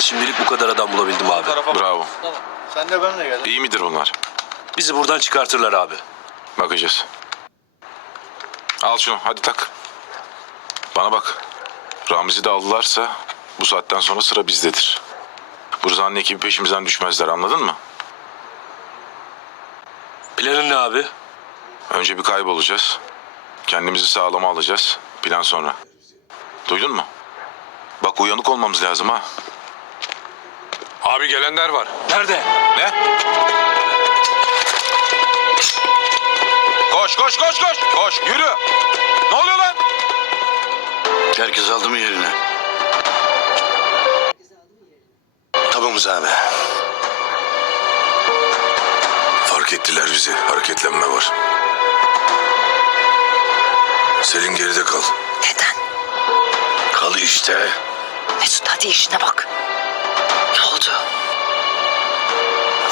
şimdilik bu kadar adam bulabildim abi. Bravo. Sen de benimle gel. İyi midir bunlar? Bizi buradan çıkartırlar abi. Bakacağız. Al şunu hadi tak. Bana bak. Ramiz'i de aldılarsa bu saatten sonra sıra bizdedir. Bu Rıza'nın ekibi peşimizden düşmezler anladın mı? Planın ne abi? Önce bir kaybolacağız. Kendimizi sağlama alacağız. Plan sonra. Duydun mu? Bak uyanık olmamız lazım ha. Abi gelenler var. Nerede? Ne? Koş koş koş koş. Koş yürü. Ne oluyor lan? Herkes aldı mı yerine? Tamamız abi. Fark ettiler bizi. Hareketlenme var. Selin geride kal. Neden? Kal işte. Mesut hadi işine bak. Ne oldu?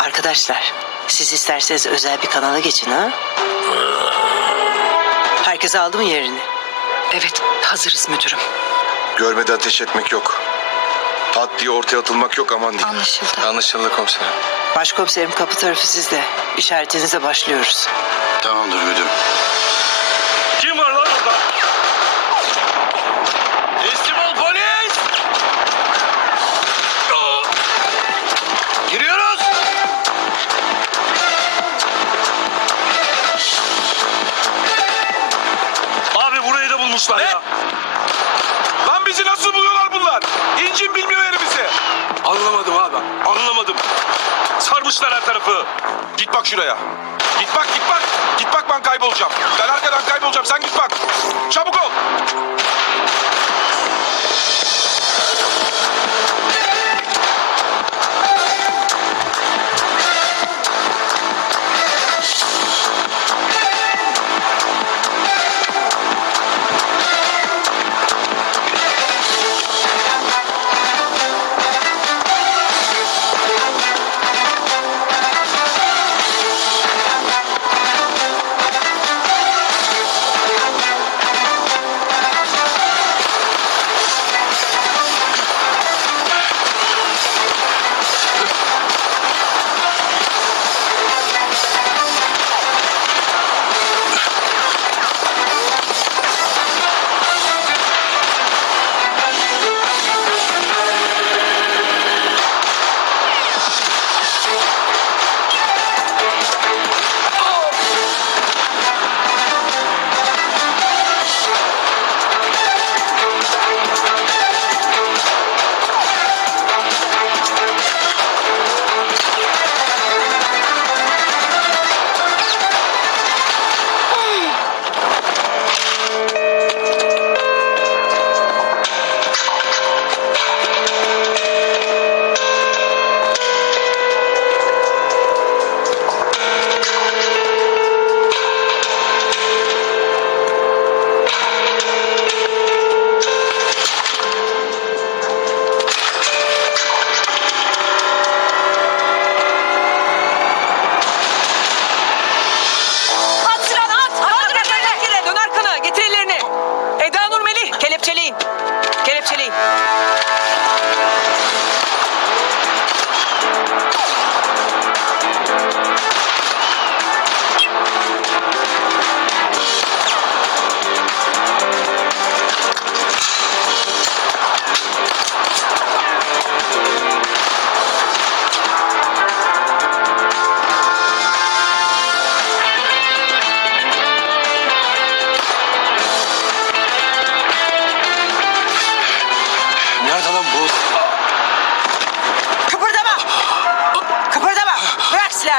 Arkadaşlar siz isterseniz özel bir kanala geçin ha. Herkes aldı mı yerini? Evet hazırız müdürüm. Görmede ateş etmek yok. Pat diye ortaya atılmak yok aman diyeyim. Anlaşıldı. Anlaşıldı komiserim. Başkomiserim kapı tarafı sizde. İşaretinize başlıyoruz. Tamamdır müdürüm. Bulmuşlar ya. Lan bizi nasıl buluyorlar bunlar? İncin bilmiyor yerimizi. Anlamadım abi. Anlamadım. Sarmışlar her tarafı. Git bak şuraya. Git bak git bak. Git bak ben kaybolacağım. Ben arkadan kaybolacağım sen git bak. Çabuk ol.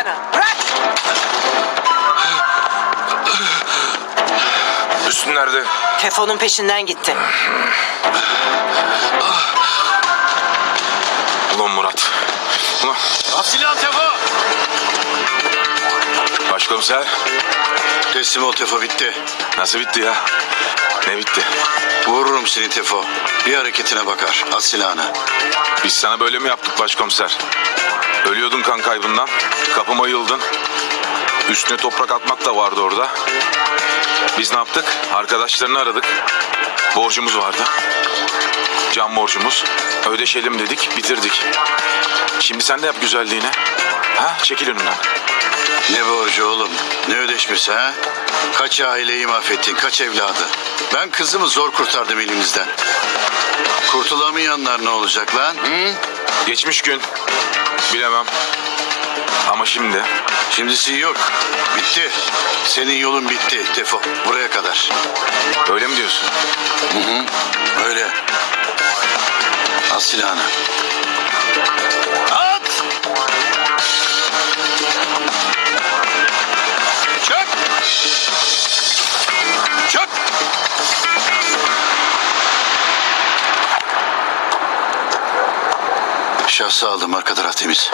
Silahını! Bırak! Üstün nerede? Tefonun peşinden gitti. Ulan Murat. Ulan Silah Tefo! başkomiser. Teslim ol Tefo bitti. Nasıl bitti ya? Ne bitti? Vururum seni Tefo. Bir hareketine bakar. At silahını. Biz sana böyle mi yaptık başkomiser? Ölüyordun kan kaybından. Kapıma yıldın. Üstüne toprak atmak da vardı orada. Biz ne yaptık? Arkadaşlarını aradık. Borcumuz vardı. Can borcumuz. Ödeşelim dedik, bitirdik. Şimdi sen de yap güzelliğini. Ha? Çekil önümden. Ne borcu oğlum? Ne ödeşmesi ha? Kaç aileyi mahvettin, kaç evladı? Ben kızımı zor kurtardım elinizden. Kurtulamayanlar ne olacak lan? Hı? Geçmiş gün. Bilemem. Ama şimdi Şimdisi yok. Bitti. Senin yolun bitti Tefo. Buraya kadar. öyle mi diyorsun? Öyle. Al silahını. Şahsı aldım arka temiz.